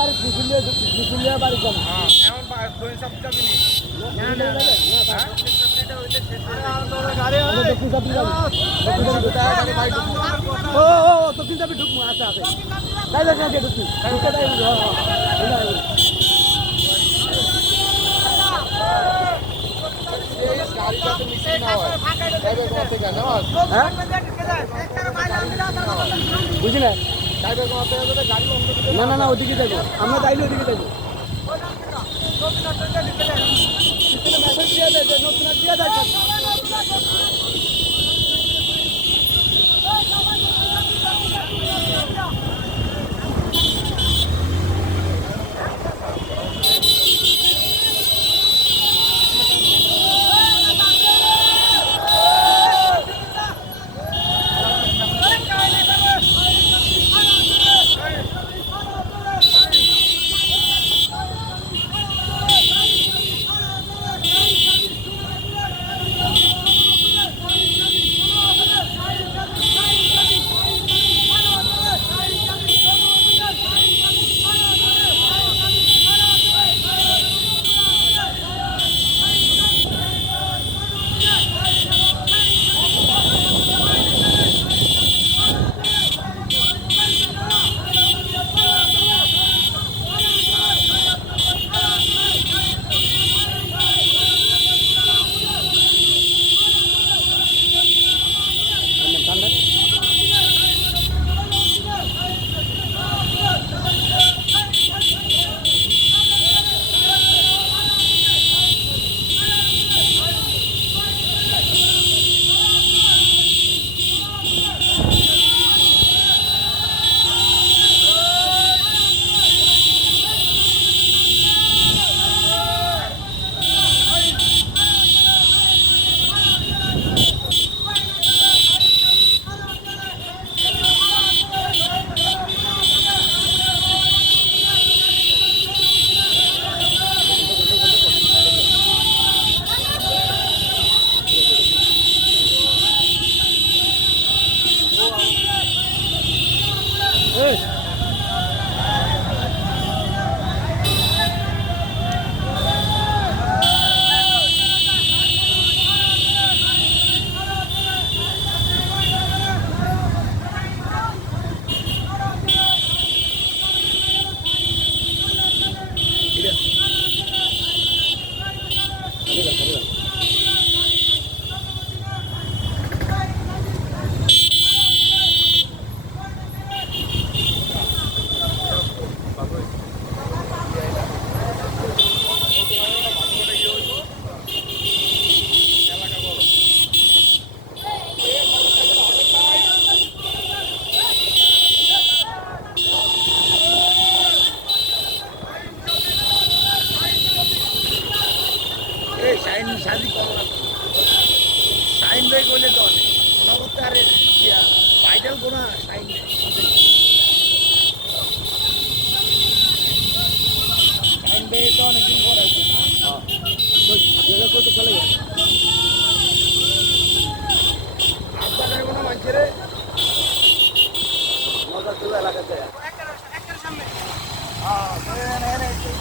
বাড়ি বিশুলিয়া বাড়ি যান এমন দই সব যাবি নি ও তো তিন যাবি ঢুকবো আচ্ছা আছে তাই দেখ না ঢুকি বুঝলেন না না না ওদিকে যাবো আমরা তাইলে ওদিকে যাবো সাইন ভাই করলে তো অনেক নগদ আরে ভাইটাল কোনো সাইন নেই সাইন ভাই তো অনেকদিন পর আছে তো চলে যাবে আপনাদের কোনো মানুষের নগদ চলে এলাকাতে হ্যাঁ